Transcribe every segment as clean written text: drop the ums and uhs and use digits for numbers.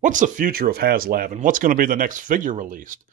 What's the future of Haslab, and what's going to be the next figure released?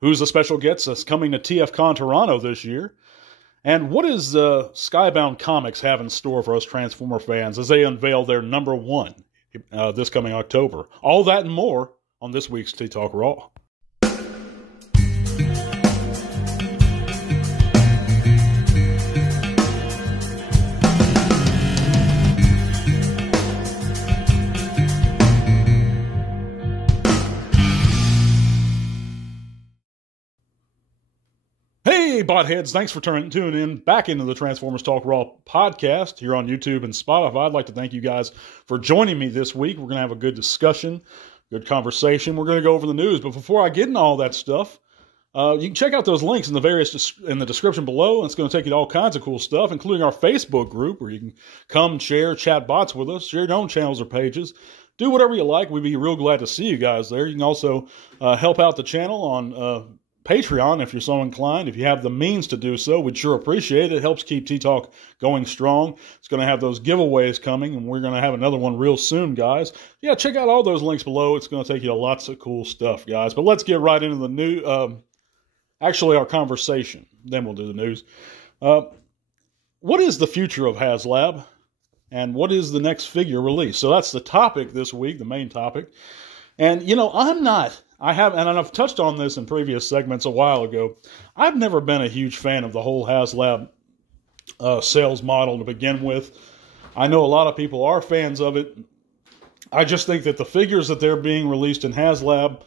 Who's the special guest that's coming to TFCon Toronto this year? And what does Skybound Comics have in store for us Transformer fans as they unveil their #1 this coming October? All that and more on this week's T-Talk Raw. Hey, botheads, thanks for tuning in back into the Transformers Talk Raw podcast here on YouTube and Spotify. I'd like to thank you guys for joining me this week. We're going to have a good discussion, good conversation. We're going to go over the news. But before I get into all that stuff, you can check out those links in the description below. And it's going to take you to all kinds of cool stuff, including our Facebook group where you can come, share, chat bots with us, share your own channels or pages. Do whatever you like. We'd be real glad to see you guys there. You can also help out the channel on Patreon, if you're so inclined. If you have the means to do so, we'd sure appreciate it. It helps keep T-Talk going strong. It's going to have those giveaways coming, and we're going to have another one real soon, guys. Yeah, check out all those links below. It's going to take you to lots of cool stuff, guys. But let's get right into the new, actually our conversation. Then we'll do the news. What is the future of Haslab, and what is the next figure release? So that's the topic this week, the main topic. And, you know, I've touched on this in previous segments a while ago. I've never been a huge fan of the whole Haslab sales model to begin with. I know a lot of people are fans of it. I just think that the figures that they're being released in Haslab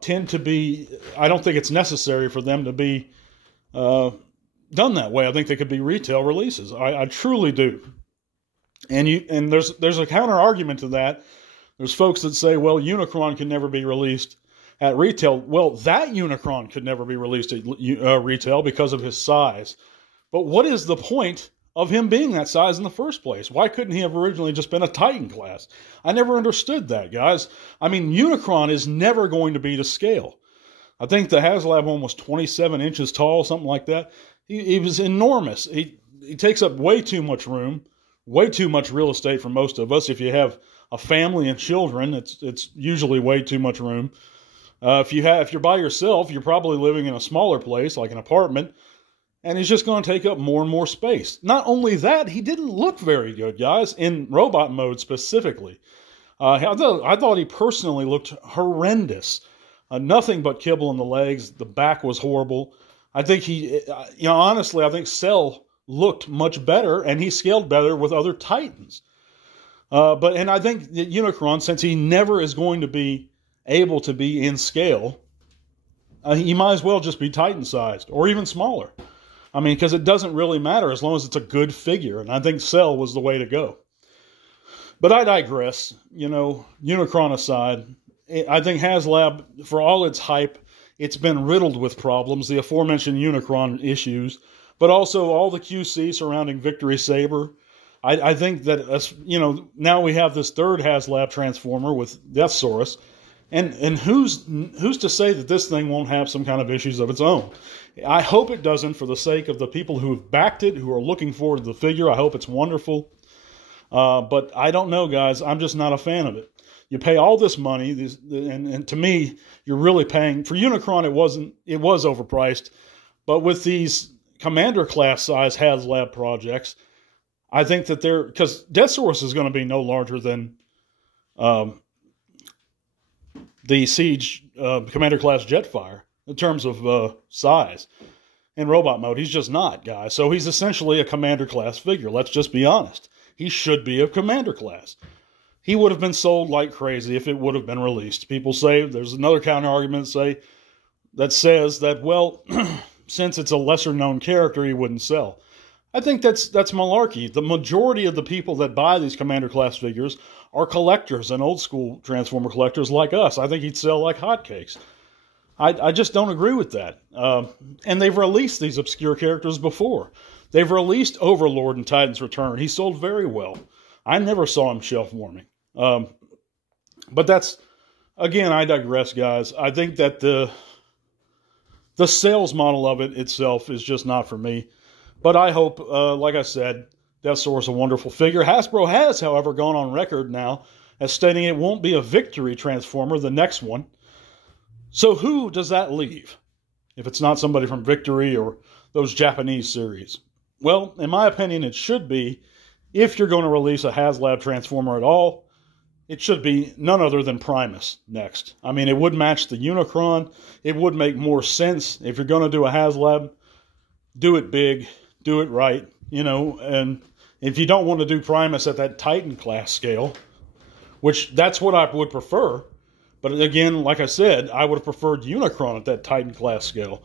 tend to be, I don't think it's necessary for them to be done that way. I think they could be retail releases. I truly do. And there's a counter argument to that. There's folks that say, well, Unicron can never be released at retail. Well, that Unicron could never be released at retail because of his size. But what is the point of him being that size in the first place? Why couldn't he have originally just been a Titan class? I never understood that, guys. I mean, Unicron is never going to be to scale. I think the Haslab one was 27 inches tall, something like that. He was enormous. He takes up way too much room, way too much real estate for most of us. If you have a family and children, it's usually way too much room. If you're by yourself, you're probably living in a smaller place, like an apartment, and he's just going to take up more and more space. Not only that, he didn't look very good, guys, in robot mode specifically. I thought he personally looked horrendous. Nothing but kibble in the legs. The back was horrible. I think honestly, I think Cell looked much better, and he scaled better with other Titans. And I think that Unicron, since he never is going to be able to be in scale, he might as well just be Titan-sized or even smaller. I mean, because it doesn't really matter as long as it's a good figure, and I think Cell was the way to go. But I digress. You know, Unicron aside, I think Haslab, for all its hype, it's been riddled with problems. The aforementioned Unicron issues, but also all the QC surrounding Victory Saber. I think that, now we have this third Haslab Transformer with Deathsaurus, and who's to say that this thing won't have some kind of issues of its own? I hope it doesn't, for the sake of the people who have backed it, who are looking forward to the figure. I hope it's wonderful. But I don't know, guys. I'm just not a fan of it. You pay all this money, and to me, you're really paying for Unicron. It was overpriced, but with these Commander class size Haslab projects, I think that because Deathsaurus is going to be no larger than the Siege Commander class Jetfire in terms of size. In robot mode, he's just not, guys. So he's essentially a Commander class figure. Let's just be honest. He should be a Commander class. He would have been sold like crazy if it would have been released. People say, there's another counter argument that says that, well, since it's a lesser known character, he wouldn't sell. I think that's malarkey. The majority of the people that buy these Commander class figures are collectors and old school Transformer collectors like us. I think he'd sell like hotcakes. I just don't agree with that. And they've released these obscure characters before. They've released Overlord in Titan's Return. He sold very well. I never saw him shelf warming. But that's, again, I digress, guys. I think that the sales model of it itself is just not for me. But I hope, like I said, Deathsaurus is a wonderful figure. Hasbro has, however, gone on record now as stating it won't be a Victory Transformer, the next one. So who does that leave, if it's not somebody from Victory or those Japanese series? Well, in my opinion, it should be, if you're going to release a Haslab Transformer at all, it should be none other than Primus next. I mean, it would match the Unicron. It would make more sense. If you're going to do a Haslab, do it big, do it right, you know. And if you don't want to do Primus at that Titan class scale, which that's what I would prefer. But again, like I said, I would have preferred Unicron at that Titan class scale.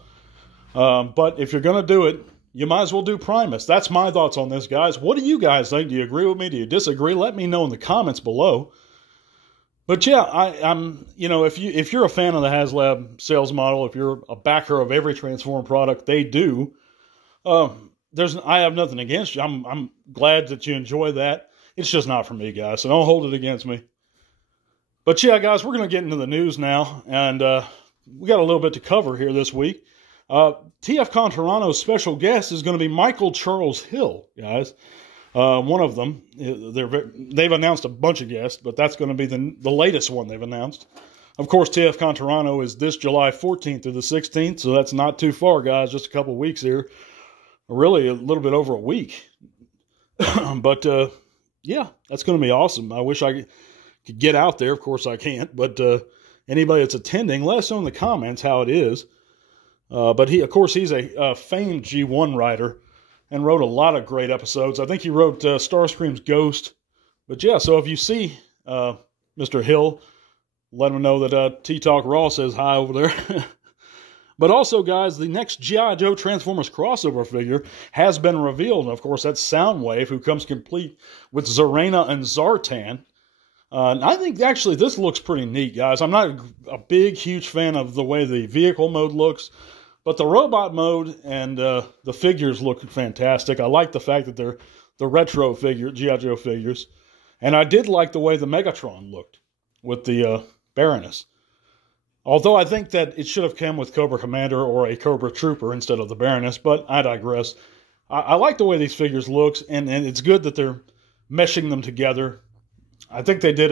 But if you're going to do it, you might as well do Primus. That's my thoughts on this, guys. What do you guys think? Do you agree with me? Do you disagree? Let me know in the comments below. But yeah, I'm you know, if you're a fan of the Haslab sales model, if you're a backer of every Transformer product they do, I have nothing against you. I'm glad that you enjoy that. It's just not for me, guys. So don't hold it against me. But yeah, guys, we're going to get into the news now, and we got a little bit to cover here this week. TFCon Toronto's special guest is going to be Michael Charles Hill, guys. One of them. They've announced a bunch of guests, but that's going to be the latest one they've announced. Of course, TFCon Toronto is this July 14th through the 16th, so that's not too far, guys. Just a couple weeks here. Really, a little bit over a week. But, yeah, that's going to be awesome. I wish I could get out there. Of course, I can't. But anybody that's attending, let us know in the comments how it is. But of course, he's a famed G1 writer and wrote a lot of great episodes. I think he wrote Starscream's Ghost. But yeah, so if you see Mr. Hill, let him know that T-Talk Raw says hi over there. But also, guys, the next G.I. Joe Transformers crossover figure has been revealed. And of course, that's Soundwave, who comes complete with Zarana and Zartan. And I think, actually, this looks pretty neat, guys. I'm not a big, huge fan of the way the vehicle mode looks. But the robot mode and the figures look fantastic. I like the fact that they're the retro G.I. Joe figures. And I did like the way the Megatron looked with the Baroness. Although I think that it should have come with Cobra Commander or a Cobra Trooper instead of the Baroness, but I digress. I like the way these figures look, and it's good that they're meshing them together. I think they did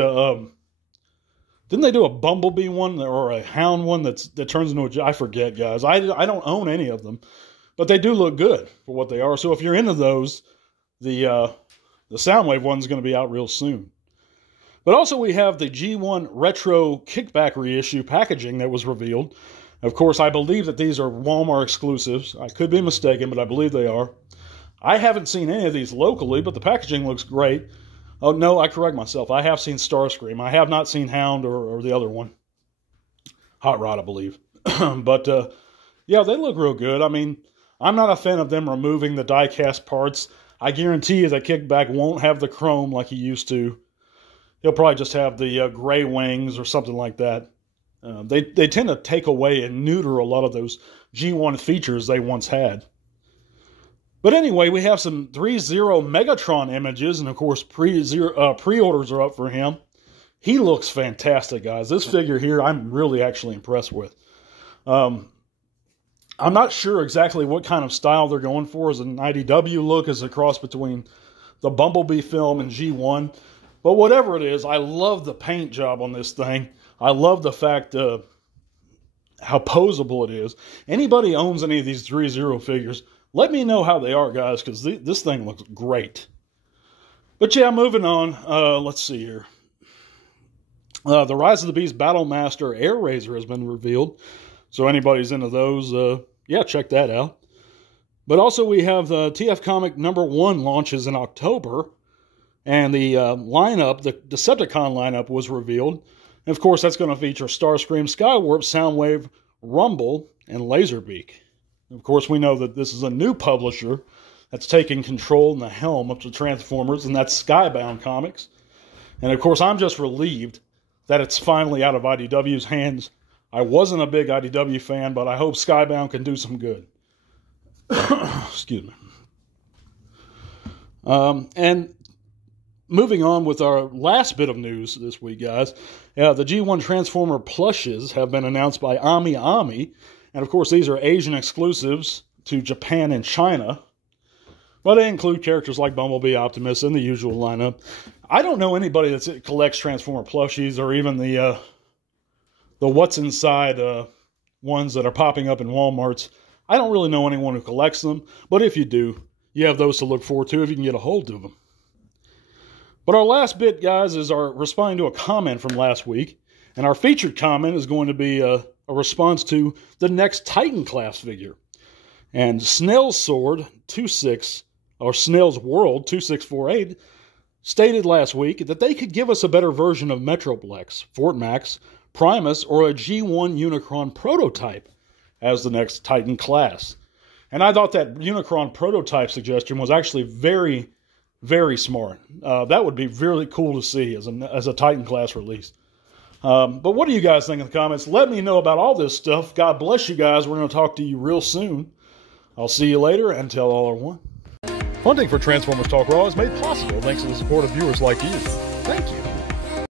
didn't they do a Bumblebee one or a Hound one that turns into I forget, guys. I don't own any of them, but they do look good for what they are. So if you're into those, the Soundwave one's going to be out real soon. But also we have the G1 Retro Kickback reissue packaging that was revealed. Of course, I believe that these are Walmart exclusives. I could be mistaken, but I believe they are. I haven't seen any of these locally, but the packaging looks great. Oh, no, I correct myself. I have seen Starscream. I have not seen Hound or the other one. Hot Rod, I believe. But, yeah, they look real good. I mean, I'm not a fan of them removing the die-cast parts. I guarantee you that Kickback won't have the chrome like he used to. He'll probably just have the gray wings or something like that. They tend to take away and neuter a lot of those G1 features they once had. But anyway, we have some 3.0 Megatron images, and of course, pre-orders are up for him. He looks fantastic, guys. This figure here, I'm really actually impressed with. I'm not sure exactly what kind of style they're going for as an IDW look, as a cross between the Bumblebee film and G1. But whatever it is, I love the paint job on this thing. I love the fact how posable it is. Anybody owns any of these 3.0 figures, let me know how they are, guys, because this thing looks great. But yeah, moving on. Let's see here. The Rise of the Beast Battle Master Air Razor has been revealed. So anybody's into those, yeah, check that out. But also we have the TF Comic #1 launches in October. And the lineup, the Decepticon lineup, was revealed. And of course, that's going to feature Starscream, Skywarp, Soundwave, Rumble, and Laserbeak. Of course, we know that this is a new publisher that's taking control and the helm of the Transformers, and that's Skybound Comics. And of course, I'm just relieved that it's finally out of IDW's hands. I wasn't a big IDW fan, but I hope Skybound can do some good. Excuse me. And moving on with our last bit of news this week, guys. The G1 Transformer plushes have been announced by Ami Ami. And of course, these are Asian exclusives to Japan and China. But they include characters like Bumblebee, Optimus, and the usual lineup. I don't know anybody that collects Transformer plushies or even the What's Inside ones that are popping up in Walmarts. I don't really know anyone who collects them, but if you do, you have those to look forward to if you can get a hold of them. But our last bit, guys, is our responding to a comment from last week. And our featured comment is going to be a response to the next Titan class figure. And Snell's Sword 26, or Snell's World 2648, stated last week that they could give us a better version of Metroplex, Fort Max, Primus, or a G1 Unicron prototype as the next Titan class. And I thought that Unicron prototype suggestion was actually very, very smart. That would be really cool to see as a Titan class release. But what do you guys think in the comments? Let me know about all this stuff. God bless you guys. We're going to talk to you real soon. I'll see you later, and tell all are one. Funding for Transformers Talk Raw is made possible thanks to the support of viewers like you. Thank you.